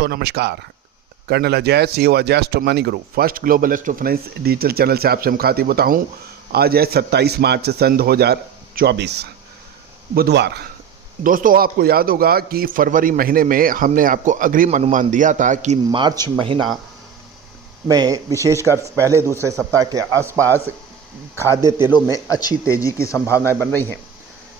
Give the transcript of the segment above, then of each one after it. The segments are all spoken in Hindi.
दोस्तों नमस्कार। कर्नल अजय, सीईओ अजय स्टो मनी गुरु, first global astro finance digital channel से आपसे मुखातिब होता हूँ। आज है 27 मार्च सन 2024 बुधवार। दोस्तों आपको याद होगा कि फरवरी महीने में हमने आपको अग्रिम अनुमान दिया था कि मार्च महीना में विशेषकर पहले दूसरे सप्ताह के आसपास खाद्य तेलों में अच्छी तेज़ी की संभावनाएं बन रही हैं।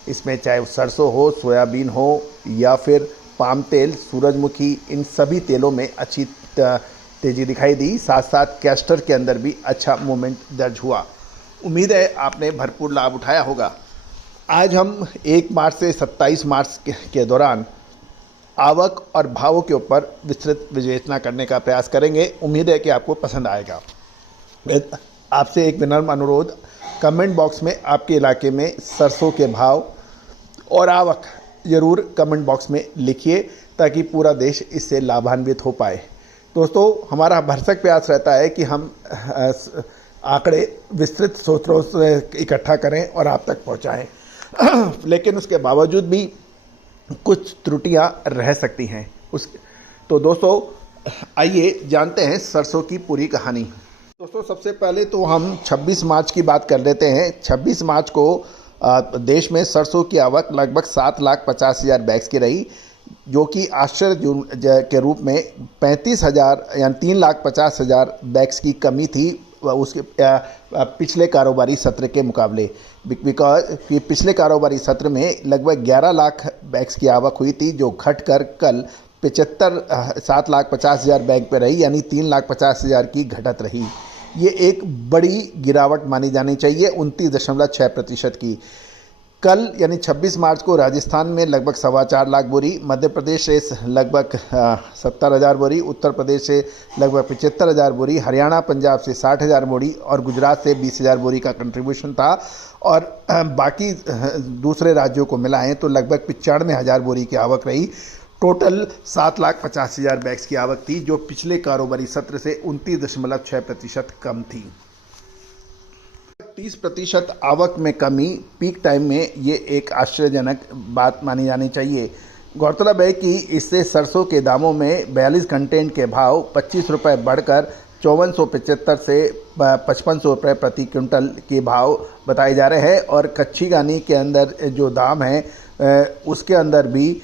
इसमें चाहे सरसों हो, सोयाबीन हो या फिर पाम तेल, सूरजमुखी, इन सभी तेलों में अच्छी तेज़ी दिखाई दी। साथ साथ कैस्टर के अंदर भी अच्छा मूवमेंट दर्ज हुआ। उम्मीद है आपने भरपूर लाभ उठाया होगा। आज हम 1 मार्च से 27 मार्च के दौरान आवक और भावों के ऊपर विस्तृत विवेचना करने का प्रयास करेंगे। उम्मीद है कि आपको पसंद आएगा। आपसे एक विनम्र अनुरोध, कमेंट बॉक्स में आपके इलाके में सरसों के भाव और आवक ज़रूर कमेंट बॉक्स में लिखिए ताकि पूरा देश इससे लाभान्वित हो पाए। दोस्तों हमारा भरसक प्रयास रहता है कि हम आंकड़े विस्तृत स्रोतों से इकट्ठा करें और आप तक पहुंचाएं, लेकिन उसके बावजूद भी कुछ त्रुटियां रह सकती हैं। तो दोस्तों आइए जानते हैं सरसों की पूरी कहानी। दोस्तों सबसे पहले तो हम 26 मार्च की बात कर लेते हैं। 26 मार्च को देश में सरसों की आवक लगभग 7,50,000 बैग्स की रही, जो कि आश्चर्य के रूप में 35,000 यानी 3,50,000 बैग्स की कमी थी उसके पिछले कारोबारी सत्र के मुकाबले। बिकॉज पिछले कारोबारी सत्र में लगभग 11 लाख बैग्स की आवक हुई थी, जो घटकर कल 7,50,000 बैग पे रही, यानी 3,50,000 की घटत रही। ये एक बड़ी गिरावट मानी जानी चाहिए, 29.6% की। कल यानी 26 मार्च को राजस्थान में लगभग 4.25 लाख बोरी, मध्य प्रदेश से लगभग 70,000 बोरी, उत्तर प्रदेश से लगभग 75,000 बोरी, हरियाणा पंजाब से 60,000 बोरी और गुजरात से 20,000 बोरी का कंट्रीब्यूशन था। और बाकी दूसरे राज्यों को मिलाएं तो लगभग 95,000 बोरी की आवक रही। टोटल 7,50,000 बैग्स की आवक थी, जो पिछले कारोबारी सत्र से 29.6% कम थी। 30% आवक में कमी पीक टाइम में ये एक आश्चर्यजनक बात मानी जानी चाहिए। गौरतलब है कि इससे सरसों के दामों में 42 कंटेंट के भाव 25 रुपये बढ़कर 5475 से 5500 रुपये प्रति क्विंटल के भाव बताए जा रहे हैं। और कच्ची घानी के अंदर जो दाम है उसके अंदर भी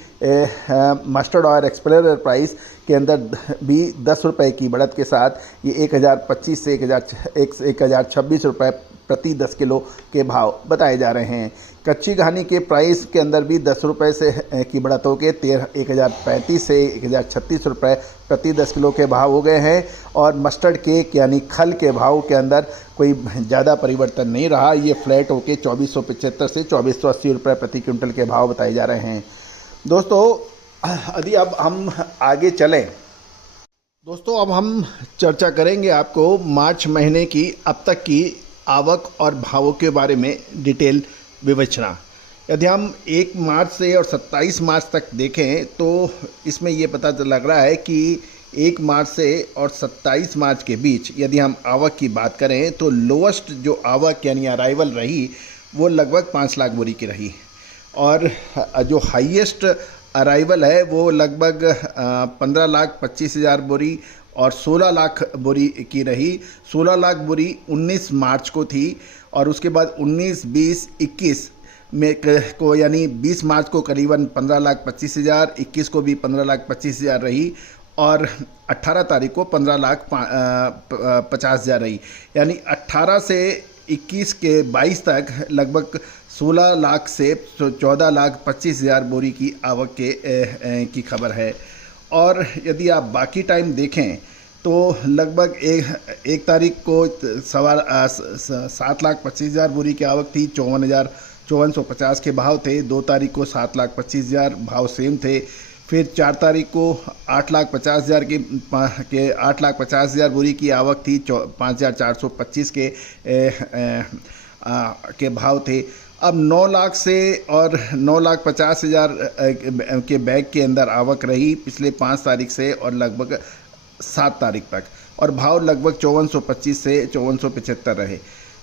मस्टर्ड ऑयल एक्सप्लोरर प्राइस के अंदर भी 10 रुपये की बढ़त के साथ ये 1,025 से 1,026 रुपये प्रति 10 किलो के भाव बताए जा रहे हैं। कच्ची घानी के प्राइस के अंदर भी 10 रुपये से की बढ़त होकर 1,035 से 1,036 रुपये प्रति 10 किलो के भाव हो गए हैं। और मस्टर्ड केक यानी खल के भाव के अंदर कोई ज़्यादा परिवर्तन नहीं रहा, ये फ्लैट होकर 2,475 से 2,480 रुपये प्रति क्विंटल के भाव बताए जा रहे हैं। दोस्तों यदि अब हम आगे चलें, दोस्तों अब हम चर्चा करेंगे आपको मार्च महीने की अब तक की आवक और भावों के बारे में डिटेल विवेचना। यदि हम 1 मार्च से और 27 मार्च तक देखें तो इसमें ये पता लग रहा है कि 1 मार्च से और 27 मार्च के बीच यदि हम आवक की बात करें तो लोएस्ट जो आवक यानी अराइवल रही वो लगभग 5 लाख बोरी की रही, और जो हाईएस्ट अराइवल है वो लगभग 15,25,000 बोरी और 16 लाख बोरी की रही। 16 लाख बोरी 19 मार्च को थी, और उसके बाद 19, 20, 21 में को यानी 20 मार्च को करीबन 15,25,000, 21 को भी 15,25,000 रही, और 18 तारीख को 15,50,000 रही। यानी 18 से 21 के 22 तक लगभग 16 लाख से 14,25,000 बोरी की आवक की खबर है। और यदि आप बाकी टाइम देखें तो लगभग 1 तारीख को 7,25,000 बोरी की आवक थी, 54,5450 के भाव थे। 2 तारीख को 7,25,000 भाव सेम थे। फिर 4 तारीख को 8,50,000 के 8,50,000 बोरी की आवक थी, 5,425 के भाव थे। अब 9 लाख से और 9,50,000 के बैग के अंदर आवक रही पिछले 5 तारीख से और लगभग 7 तारीख तक, और भाव लगभग 5,425 से 5,475 रहे।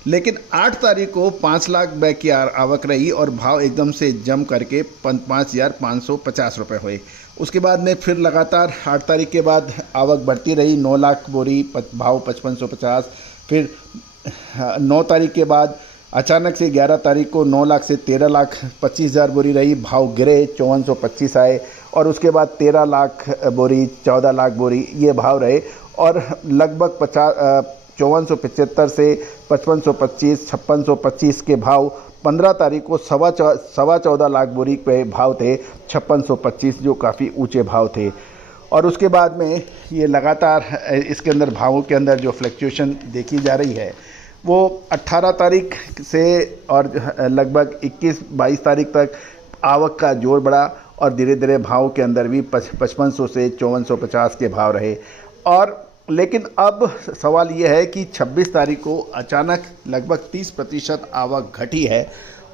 लेकिन 8 तारीख को 5 लाख बैग की आवक रही और भाव एकदम से जम करके 5,550 रुपये हुए। उसके बाद में फिर लगातार 8 तारीख के बाद आवक बढ़ती रही, 9 लाख बोरी, भाव 5550। फिर 9 तारीख के बाद अचानक से 11 तारीख को 9 लाख से 13,25,000 बोरी रही, भाव गिरे 5425 आए। और उसके बाद 13 लाख बोरी, 14 लाख बोरी ये भाव रहे और लगभग 5475 से 5525, 5625 के भाव 15 तारीख को 14.25 लाख बोरी पे भाव थे 5625, जो काफ़ी ऊंचे भाव थे। और उसके बाद में ये लगातार इसके अंदर भावों के अंदर जो फ्लक्चुएशन देखी जा रही है वो 18 तारीख से और लगभग 21-22 तारीख तक आवक का जोर बढ़ा और धीरे धीरे भावों के अंदर भी 5500 से 5450 के भाव रहे। और लेकिन अब सवाल ये है कि 26 तारीख को अचानक लगभग 30% आवक घटी है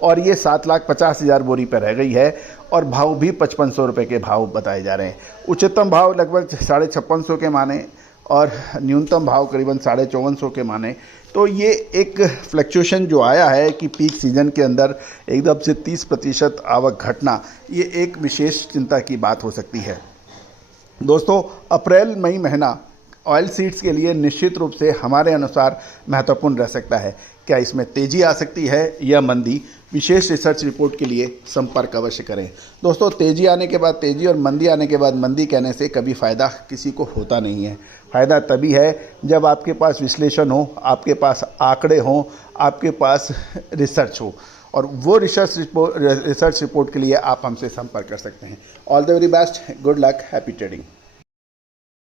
और ये 7,50,000 बोरी पर रह गई है और भाव भी 5500 रुपये के भाव बताए जा रहे हैं। उच्चतम भाव लगभग 5,550 के माने और न्यूनतम भाव करीबन 4,54 के माने। तो ये एक फ्लक्चुएशन जो आया है कि पीक सीजन के अंदर एकदम से 30% आवक घटना, ये एक विशेष चिंता की बात हो सकती है। दोस्तों, अप्रैल मई महीना ऑयल सीड्स के लिए निश्चित रूप से हमारे अनुसार महत्वपूर्ण रह सकता है। क्या इसमें तेज़ी आ सकती है या मंदी? विशेष रिसर्च रिपोर्ट के लिए संपर्क अवश्य करें। दोस्तों, तेज़ी आने के बाद तेज़ी और मंदी आने के बाद मंदी कहने से कभी फ़ायदा किसी को होता नहीं है। फ़ायदा तभी है जब आपके पास विश्लेषण हो, आपके पास आंकड़े हों, आपके पास रिसर्च हो, और वो रिसर्च रिपोर्ट के लिए आप हमसे संपर्क कर सकते हैं। All the very best, good luck, happy trading.